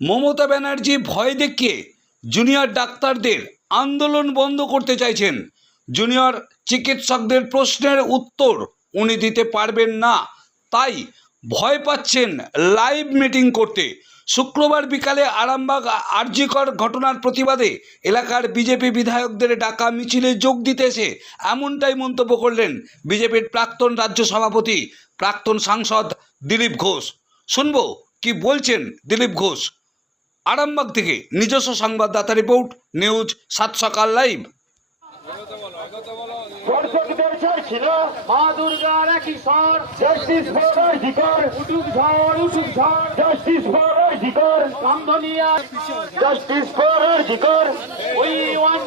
মমতা ব্যানার্জি ভয় দেখিয়ে জুনিয়র ডাক্তারদের আন্দোলন বন্ধ করতে চাইছেন। জুনিয়র চিকিৎসকদের প্রশ্নের উত্তর উনি দিতে পারবেন না। তাই ভয় পাচ্ছেন লাইভ মিটিং করতে। শুক্রবার বিকালে আরামবাগ আরজিকর ঘটনার প্রতিবাদে এলাকার বিজেপি বিধায়কদের ডাকা মিছিলে যোগ দিতে এসে এমনটাই মন্তব্য করলেন বিজেপির প্রাক্তন রাজ্য সভাপতি, প্রাক্তন সাংসদ দিলীপ ঘোষ। শুনব কি বলছেন দিলীপ ঘোষ। আরামবাগ থেকে নিজস্ব সংবাদদাতা রিপোর্ট নিউজ সাত সকাল লাইভ। দর্শকদের চাইছিল মা দুর্গার একই জাস্টিস ফর অধিকার উঠুক ঝড় উঠুক ঝড়। জাস্টিস ফর অধিকার কামধনিয়া জাস্টিস ফর অধিকার উই ওয়ান্ট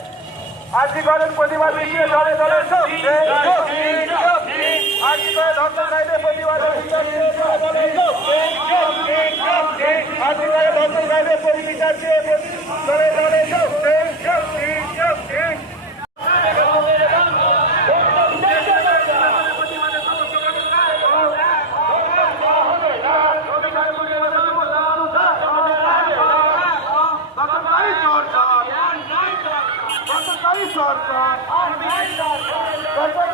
আজীবনের প্রতিবাদ মিছিলে দলে দলে আজীবনের ধর্মসাইদের প্রতিবাদ মিছিলে দলে দলে চলছে আজীবনের ধর্মসাইদের পরিবিচার চেয়ে দলে দলে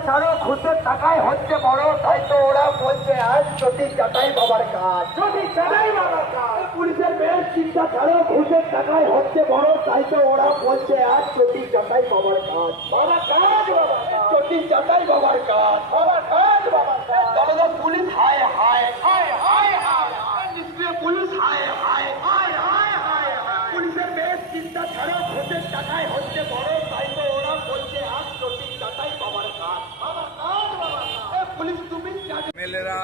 ছাড়ো ঘুষের টাকায় হচ্ছে বড় তাই তো ওরা বলছে আজ যদি চাটাই বাবার কাজ। যদি চাটাই বাবার কাজ। পুলিশের মেয়ের চিন্তা ছাড়ো ঘুষের টাকায় হচ্ছে বড় তাই তো ওরা বলছে আজ যদি চাটাই বাবার কাজ। বাবার কাজ বাবার যদি চাটাই বাবার কাজ। বাবার কাজ বাবার কাজ। দাদা পুলিশ হায় হায় হায় হায় হায় নিষ্ক্রিয় পুলিশ হায় হায় হায় পুলিশের বেশ চিন্তা ছাড়া ভোটের টাকায় হচ্ছে বড় তাই তো ওরা বলছে আজ চটি টাকাই বাবার কাজ বাবার কাজ বাবার কাজ এ, পুলিশ তুমি জানো এমএলএরা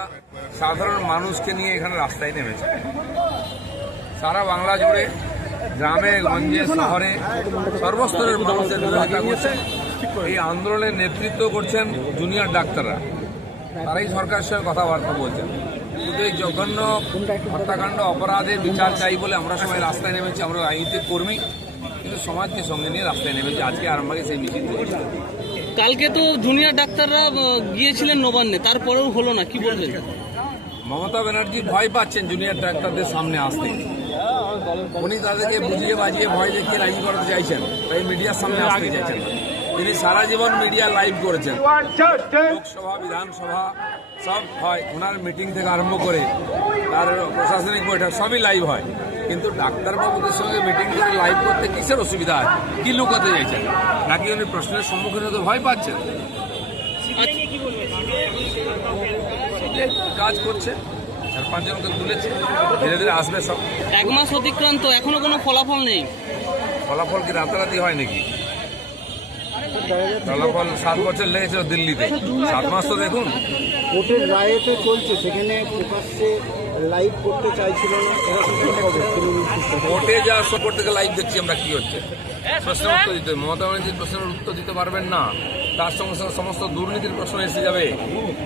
সাধারণ মানুষকে নিয়ে এখানে রাস্তায় নেমেছে। সারা বাংলা জুড়ে, গ্রামে, গঞ্জে, শহরে সর্বস্তরের মানুষের বিরোধিতা করছে এই আন্দোলনের নেতৃত্ব করছেন জুনিয়র ডাক্তাররা। তারাই সরকারের সঙ্গে কথাবার্তা বলছেন। কিন্তু এই জঘন্য হত্যাকাণ্ড অপরাধের বিচার চাই বলে আমরা সবাই রাস্তায় নেমেছি, আমরা রাজনীতিক কর্মী। কিন্তু সমাজকে সঙ্গে নিয়ে রাস্তায় নেমেছি। আজকে আরামবাগে সেই মিছিল কালকে তো জুনিয়র ডাক্তাররা গিয়েছিলেন নবান্নে, তারপরেও হলো না, কি বলবেন? মমতা ব্যানার্জি ভয় পাচ্ছেন জুনিয়র ডাক্তারদের সামনে আসতে। উনি তাদেরকে বুঝিয়ে বাজিয়ে ভয় দেখিয়ে রাজি করাতে চাইছেন, তাই মিডিয়ার সামনে আসতে চাইছেন তিনি সারা জীবন মিডিয়া লাইভ করেছেন। লোকসভা, বিধানসভা, সব হয়। ওনার মিটিং থেকে আরম্ভ করে তার প্রশাসনিক বৈঠক সবই লাইভ হয়। কিন্তু ডাক্তারবাবুদের সঙ্গে মিটিং করে লাইভ করতে কিসের অসুবিধা? আছে কি লুকাতে চাইছেন? নাকি উনি প্রশ্নের সম্মুখীন হতে ভয় পাচ্ছেন? কাজ করছে চার পাঁচজনকে তুলেছে ধীরে ধীরে আসবে সব। এক মাস অতিক্রান্ত এখনও কোনো ফলাফল নেই। ফলাফল কি রাতারাতি হয় নাকি? ফলাফল সাত বছর লেগেছিল দিল্লিতে। সাত মাস তো দেখুন। কোর্টের রায়েতে চলছে সেখানে প্রকাশ্যে লাইভ করতে চাইছিল না। কোর্টে যা থেকে লাইভ দেখছি আমরা কি হচ্ছে? প্রশ্নের উত্তর দিতে হবে। মমতা ব্যানার্জির প্রশ্নের উত্তর দিতে পারবেন না। তার সঙ্গে সঙ্গে সমস্ত দুর্নীতির প্রশ্ন এসে যাবে।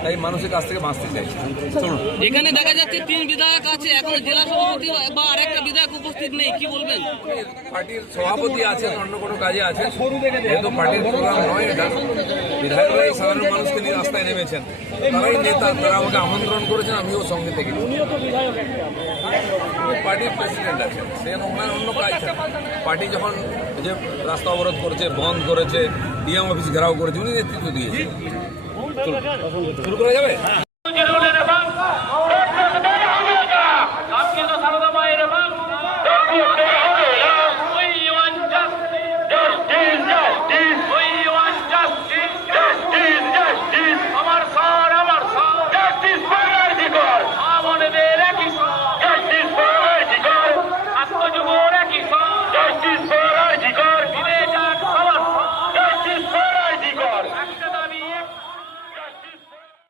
তাই মানুষের কাছ থেকে বাঁচতে চাইছে চলুন। এখানে দেখা যাচ্ছে তিন বিধায়ক আছে এখন জেলা সভাপতি বা আরেকটা বিধায়ক উপস্থিত নেই কি বলবেন? পার্টির সভাপতি আছেন অন্য কোনো কাজে আছেন। যেহেতু পার্টির প্রোগ্রাম নয় এটা বিধায়করাই সাধারণ মানুষকে নিয়ে রাস্তায় নেমেছেন। তারাই নেতা তারা আমাকে আমন্ত্রণ করেছেন আমিও সঙ্গে থেকে পার্টির প্রেসিডেন্ট আছেন সে অন্য কাজ পার্টি যখন যে রাস্তা অবরোধ করেছে, বন্ধ করেছে, ডিএম অফিস ঘেরাও করেছে, উনি নেতৃত্ব দিয়েছে। শুরু করা যাবে?